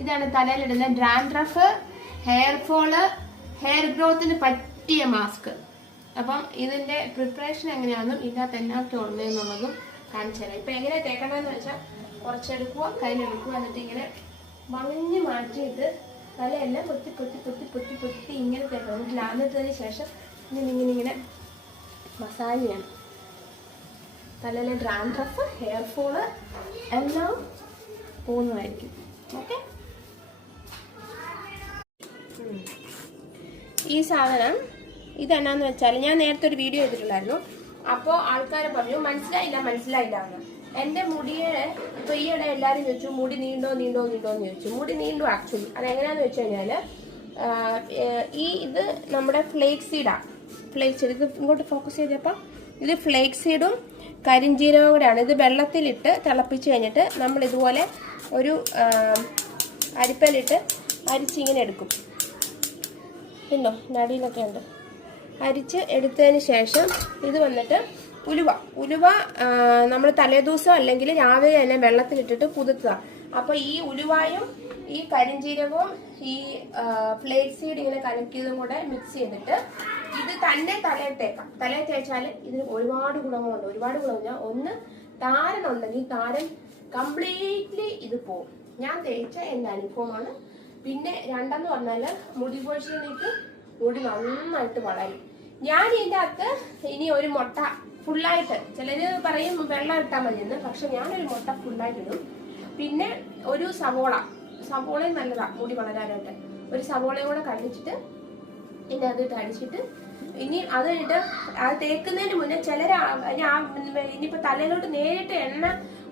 ഇതാണ് തലയിലിടുന്ന dandruff, hair fall, hair ഗ്രോത്തിന് പറ്റിയ mask. അപ്പം ഇതിന്റെ പ്രിപ്പറേഷൻ എങ്ങനെയാണെന്നും ഇതിനകത്ത് എന്നാക്കെ ഉള്ളതെന്നുള്ളതും കാണിച്ചു തരാം. ഇപ്പൊ എങ്ങനെ തേക്കണമെന്ന് വെച്ചാൽ കുറച്ചെടുക്കുക, കയ്യിലെടുക്കുക, എന്നിട്ട് ഇങ്ങനെ മറിഞ്ഞ് മാറ്റിയിട്ട് തലയെല്ലാം പൊത്തി പൊത്തി പൊത്തി പൊത്തി പൊത്തി ഇങ്ങനെ തേക്കണം. എന്നിട്ട് ലാന്നിട്ടതിന് ശേഷം ഇങ്ങനെ മസാജ് ചെയ്യണം. തലയിലെ ഡാൻഡ്രഫ്, ഹെയർ ഫോള് എല്ലാം പോകുന്നതായിരിക്കും. ഓക്കെ, ഈ സാധനം ഇതെന്നാന്ന് വെച്ചാൽ ഞാൻ നേരത്തെ ഒരു വീഡിയോ ചെയ്തിട്ടുണ്ടായിരുന്നു. അപ്പോൾ ആൾക്കാരെ പറഞ്ഞു മനസ്സിലായില്ല എന്ന്. എൻ്റെ മുടിയെ ഇപ്പോൾ ഈയിടെ എല്ലാവരും ചോദിച്ചു മുടി നീണ്ടോ എന്ന് ചോദിച്ചു. മുടി നീണ്ടു ആക്ച്വലി. അതെങ്ങനെയാന്ന് വെച്ച് കഴിഞ്ഞാൽ ഇത് നമ്മുടെ ഫ്ലേക്സ് സീഡാണ്. ഫ്ലേക്സ് സീഡ് ഇത് ഇങ്ങോട്ട് ഫോക്കസ് ചെയ്തപ്പോൾ ഇത് ഫ്ലേക്സ് സീഡും കരിഞ്ജീരകവും കൂടെയാണ്. ഇത് വെള്ളത്തിലിട്ട് തിളപ്പിച്ച് കഴിഞ്ഞിട്ട് നമ്മൾ ഇതുപോലെ ഒരു അരിപ്പയിലിട്ട് അരിച്ചിങ്ങനെ എടുക്കും. പിന്നോ നടിയിലൊക്കെ ഉണ്ട്. അരിച്ച് എടുത്തതിന് ശേഷം ഇത് വന്നിട്ട് ഉലുവ നമ്മൾ തലേദിവസം അല്ലെങ്കിൽ രാവിലെ തന്നെ വെള്ളത്തിലിട്ടിട്ട് കുതിർത്തുക. അപ്പോൾ ഈ ഉലുവായും ഈ കരിഞ്ജീരകവും ഈ ഫ്ലേക്സ് സീഡ് ഇങ്ങനെ കലക്കിയതും കൂടെ മിക്സ് ചെയ്തിട്ട് ഇത് തന്നെ തലയിൽ തേക്കാം. തലയിൽ തേച്ചാൽ ഇതിന് ഒരുപാട് ഗുണങ്ങളുണ്ട്. ഒരുപാട് ഗുണം. ഒന്ന്, താരനുണ്ടെങ്കിൽ താരൻ കംപ്ലീറ്റ്ലി ഇത് പോകും. ഞാൻ തേച്ച എൻ്റെ അനുഭവമാണ്. പിന്നെ രണ്ടെന്ന് പറഞ്ഞാൽ മുടി പൊഴിച്ചിലേക്ക് മുടി നന്നായിട്ട് വളരും. ഞാൻ ഇതിൻ്റെ അകത്ത് ഇനി ഒരു മുട്ട ഫുള്ളായിട്ട്, ചിലര് പറയും വെള്ളം ഇട്ടാൽ മതിയെന്ന്, പക്ഷെ ഞാനൊരു മുട്ട ഫുള്ളായിട്ട് ഇടും. പിന്നെ ഒരു സവോളയും നല്ലതാണ് മുടി വളരാനായിട്ട്. ഒരു സവോളയും കൂടെ കടിച്ചിട്ട് ഇതിൻ്റെ അതിട്ട് അടിച്ചിട്ട് ഇനി അത് കഴിഞ്ഞിട്ട് അത് തേക്കുന്നതിന് മുന്നേ ചിലർ ഇനിയിപ്പോൾ തലയിലോട്ട് നേരിട്ട് എണ്ണ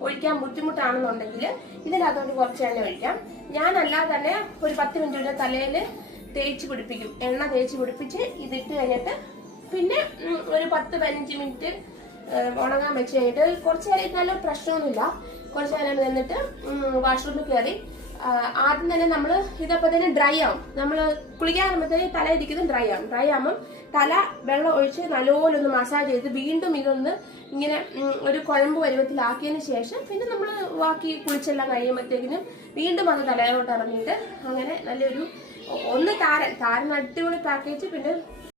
ഒഴിക്കാൻ ബുദ്ധിമുട്ടാണെന്നുണ്ടെങ്കിൽ ഇതിനകത്തോട്ട് കുറച്ച് എണ്ണ ഒഴിക്കാം. ഞാനല്ലാതെ തന്നെ ഒരു 10 മിനിറ്റ് തലയിൽ തേച്ച് പിടിപ്പിക്കും. എണ്ണ തേച്ച് പിടിപ്പിച്ച് ഇതിട്ട് കഴിഞ്ഞിട്ട് പിന്നെ ഒരു 10-15 മിനിറ്റ് ഉണങ്ങാൻ വെച്ച് കഴിഞ്ഞിട്ട് കുറച്ച് നേരം നല്ല പ്രശ്നമൊന്നുമില്ല. കുറച്ച് നേരം നിന്നിട്ട് വാഷ്റൂമിൽ കയറി ആദ്യം തന്നെ നമ്മൾ ഇതപ്പോൾ തന്നെ ഡ്രൈ ആവും. നമ്മൾ കുളിക്കാൻ ആകുമ്പോഴത്തേന് തല ഇരിക്കുന്നത് ഡ്രൈ ആകുമ്പം തല വെള്ളം ഒഴിച്ച് നല്ലപോലെ ഒന്ന് മസാജ് ചെയ്ത് വീണ്ടും ഇതൊന്ന് ഇങ്ങനെ ഒരു കുഴമ്പ് പരുവത്തിലാക്കിയതിന് ശേഷം പിന്നെ നമ്മൾ ബാക്കി കുളിച്ചെല്ലാം കഴിയുമ്പോഴത്തേക്കിനും വീണ്ടും അത് തലയിലോട്ട് ഇറങ്ങിയിട്ട് അങ്ങനെ നല്ലൊരു ഒന്ന് താരൻ അടിപൊളി പാക്കേജ്. പിന്നെ